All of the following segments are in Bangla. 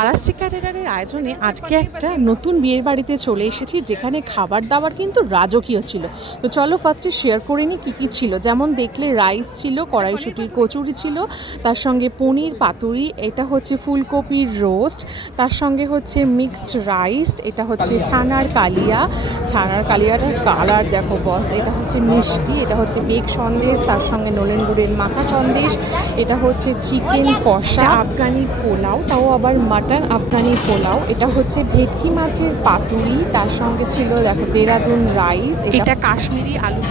তারাশ্রী ক্যাটারারের আয়োজনে আজকে একটা নতুন বিয়ের বাড়িতে চলে এসেছি যেখানে খাবার দাবার কিন্তু রাজকীয় ছিল। তো চলো ফার্স্টে শেয়ার করে নিই কী কী ছিল। যেমন দেখলে রাইস ছিল কড়াইশুটির কচুরি ছিল তার সঙ্গে পনির পাতুরি এটা হচ্ছে ফুলকপির রোস্ট তার সঙ্গে হচ্ছে মিক্সড রাইস এটা হচ্ছে ছানার কালিয়া। ছানার কালিয়াটার কালার দেখো বস এটা হচ্ছে মিষ্টি এটা হচ্ছে বেগ সন্দেশ তার সঙ্গে নলেন গুড়ের মাখা সন্দেশ এটা হচ্ছে চিকেন কষা। আফগানি পোলাও তাও আবার মাটন আফগানি পোলাও। এটা হচ্ছে ভেটকি মাছের পাতুরি, তার সঙ্গে ছিল দেখো দেরাদুন রাইস। এটা কাশ্মীরি আলু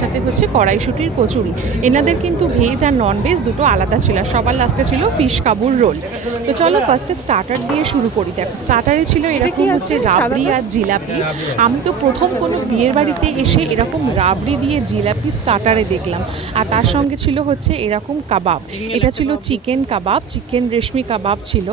সাথে হচ্ছে কড়াইশুটির কচুরি। এনাদের কিন্তু ভেজ আর নন ভেজ দুটো আলাদা ছিল সবার লাস্টে ছিল ফিশ কাবুর রোল। তো চলো ফার্স্টে স্টার্টার দিয়ে শুরু করি। দেখো স্টার্টারে ছিল এরকম হচ্ছে রাবড়ি আর জিলাপি। আমি তো প্রথম কোনো বিয়ের বাড়িতে এসে এরকম রাবড়ি দিয়ে জিলাপি স্টার্টারে দেখলাম। আর তার সঙ্গে ছিল হচ্ছে এরকম কাবাব। এটা ছিল চিকেন কাবাব চিকেন রেশমি কাবাব ছিল।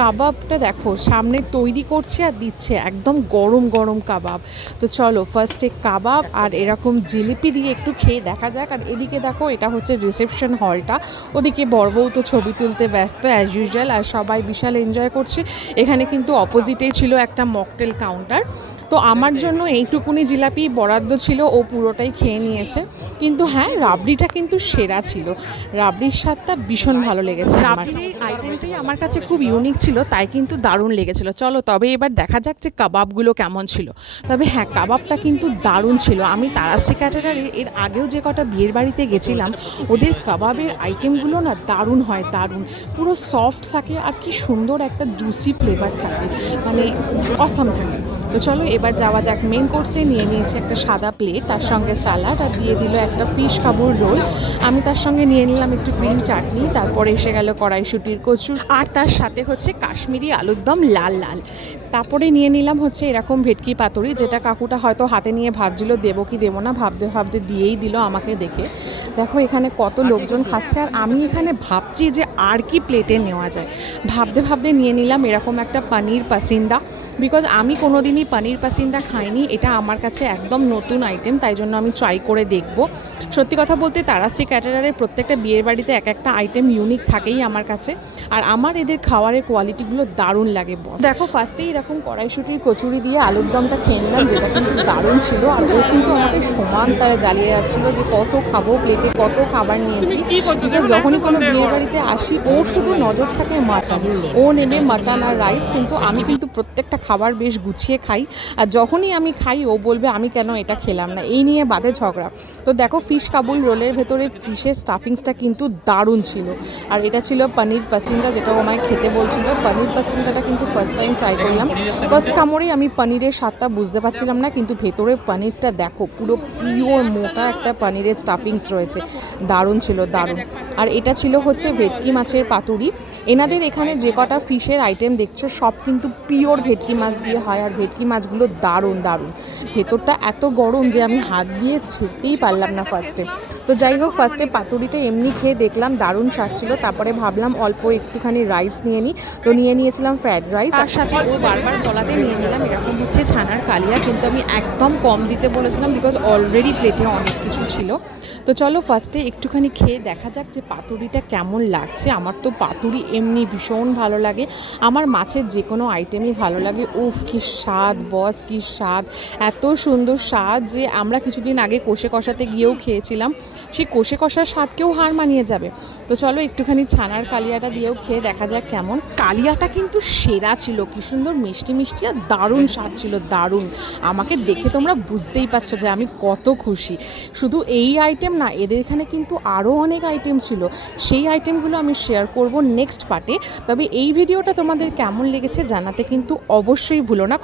কাবাবটা দেখো সামনে তৈরি করছে আর দিচ্ছে একদম গরম গরম কাবাব। তো চলো ফার্স্টে কাবাব আর এরকম জিলিপি দিয়ে একটু খেয়ে দেখা যাক। আর এদিকে দেখো, এটা হচ্ছে রিসেপশন হলটা ওদিকে বড়বউ তো ছবি তুলতে ব্যস্ত অ্যাজ ইউজুয়াল আর সবাই বিশাল এনজয় করছে। এখানে কিন্তু অপোজিটেই ছিল একটা মকটেল কাউন্টার তো আমার জন্য এইটুকুনি জিলাপি বরাদ্দ ছিল ও পুরোটাই খেয়ে নিয়েছে। কিন্তু হ্যাঁ রাবড়িটা কিন্তু সেরা ছিল। রাবড়ির স্বাদটা ভীষণ ভালো লেগেছে রাবড়ির আইটেমটাই আমার কাছে খুব ইউনিক ছিল তাই কিন্তু দারুণ লেগেছিল। চলো তবে এবার দেখা যাক যে কাবাবগুলো কেমন ছিল। তবে হ্যাঁ কাবাবটা কিন্তু দারুণ ছিল। আমি তারাশ্রী ক্যাটারারের এর আগেও যে কটা বিয়ের বাড়িতে গেছিলাম ওদের কাবাবের আইটেমগুলো না দারুণ হয় দারুণ। পুরো সফট থাকে আর কি সুন্দর একটা জুসি ফ্লেভার থাকে। মানে অসাম থাকে। তো চলো এবার যাওয়া যাক। মেন কোর্সে নিয়ে নিয়েছি একটা সাদা প্লেট তার সঙ্গে স্যালাড আর দিয়ে দিল একটা ফিশ কাবুর রোল। আমি তার সঙ্গে নিয়ে নিলাম একটু গ্রিন চাটনি তারপরে এসে গেল কড়াইশুটির কচুর আর তার সাথে হচ্ছে কাশ্মীরি আলুর দম লাল লাল। তারপরে নিয়ে নিলাম হচ্ছে এরকম ভেটকি পাতুরি যেটা কাকুটা হয়তো হাতে নিয়ে ভাবছিল দেবো কি দেবো না? ভাবতে ভাবতে দিয়েই দিল আমাকে দেখে। দেখো এখানে কত লোকজন খাচ্ছে আর আমি এখানে ভাবছি যে আর কি প্লেটে নেওয়া যায়। ভাবতে ভাবতে নিয়ে নিলাম এরকম একটা পনির পাসিন্দা। বিকজ আমি কোনো দিনই পনির পাসিন্দা খাইনি এটা আমার কাছে একদম নতুন আইটেম তাই জন্য আমি ট্রাই করে দেখব। সত্যি কথা বলতে তারাশ্রী ক্যাটারারের প্রত্যেকটা বিয়ের বাড়িতে এক একটা আইটেম ইউনিক থাকেই আমার কাছে। আর আমার এদের খাওয়ারের কোয়ালিটিগুলো দারুণ লাগে বস দেখো ফার্স্টেই এরকম কড়াইশুটির কচুরি দিয়ে আলুর দমটা খেয়ে নিলাম যেটা কিন্তু দারুণ ছিল। আর ও কিন্তু আমাকে সমান তারা জ্বালিয়ে যাচ্ছিল যে কত খাব প্লেটে কত খাবার নিয়েছি। বিকজ যখনই কোনো বিয়ের বাড়িতে আসি ও শুধু নজর থাকে মাটন ও নেবে মাটন আর রাইস কিন্তু আমি কিন্তু প্রত্যেকটা খাবার বেশ গুছিয়ে খাই। আর যখনই আমি খাই, ও বলবে, আমি কেন এটা খেলাম না? এই নিয়ে বাদে ঝগড়া। তো দেখো ফিশ কাবুল রোলের ভেতরে ফিশের স্টাফিংসটা কিন্তু দারুণ ছিল। আর এটা ছিল পনির পাসিন্দা যেটা আমায় খেতে বলছিল। পনির পাসিন্দাটা কিন্তু ফার্স্ট টাইম ট্রাই করলাম। ফার্স্ট কামড়েই আমি পনিরের স্বাদটা বুঝতে পারছিলাম না, কিন্তু ভেতরে পনিরটা দেখো, পুরো পিওর মোটা একটা পনিরের স্টাফিংস রয়েছে। দারুণ ছিল, দারুণ। আর এটা ছিল হচ্ছে ভেটকি মাছের পাতুরি। এনাদের এখানে যে কটা ফিশের আইটেম দেখছ, সব কিন্তু পিওর ভেটকি মাছ দিয়ে হয় আর ভেটকি মাছগুলো দারুণ দারুণ। ভেতরটা এত গরম যে আমি হাত দিয়ে ছিঁড়তেই পারলাম না ফার্স্টে তো যাই হোক ফার্স্টে পাতুরিটা এমনি খেয়ে দেখলাম, দারুণ স্বাদ ছিল। তারপরে ভাবলাম অল্প একটুখানি রাইস নিয়ে নিই তো নিয়ে নিয়েছিলাম ফ্রায়েড রাইস তার সাথে ও বারবার বলাতে নিয়ে নিলাম, এরকম হচ্ছে ছানার কালিয়া। কিন্তু আমি একদম কম দিতে বলেছিলাম বিকজ অলরেডি প্লেটে অনেক কিছু ছিল। তো চলো ফার্স্টে একটুখানি খেয়ে দেখা যাক যে পাতুরিটা কেমন লাগছে। আমার তো পাতুরি এমনি ভীষণ ভালো লাগে। আমার মাছের যে কোনো আইটেমই ভালো লাগে। উফ, কি স্বাদ, বস, কি স্বাদ। এত সুন্দর স্বাদ যে আমরা কিছুদিন আগে কষে কষাতে গিয়েও খেয়েছিলাম। সেই কষে কষার স্বাদকেও হার মানিয়ে যাবে। তো চলো একটুখানি ছানার কালিয়াটা দিয়েও খেয়ে দেখা যাক কেমন। কালিয়াটা কিন্তু সেরা ছিল, কি সুন্দর মিষ্টি মিষ্টি আর দারুণ স্বাদ ছিল, দারুণ। আমাকে দেখে তোমরা বুঝতেই পারছ যে আমি কত খুশি। শুধু এই আইটেম না, এদের এখানে কিন্তু আরও অনেক আইটেম ছিল। সেই আইটেমগুলো আমি শেয়ার করব নেক্সট পার্টে তবে এই ভিডিওটা তোমাদের কেমন লেগেছে জানাতে কিন্তু অবশ্যই ভুলো না।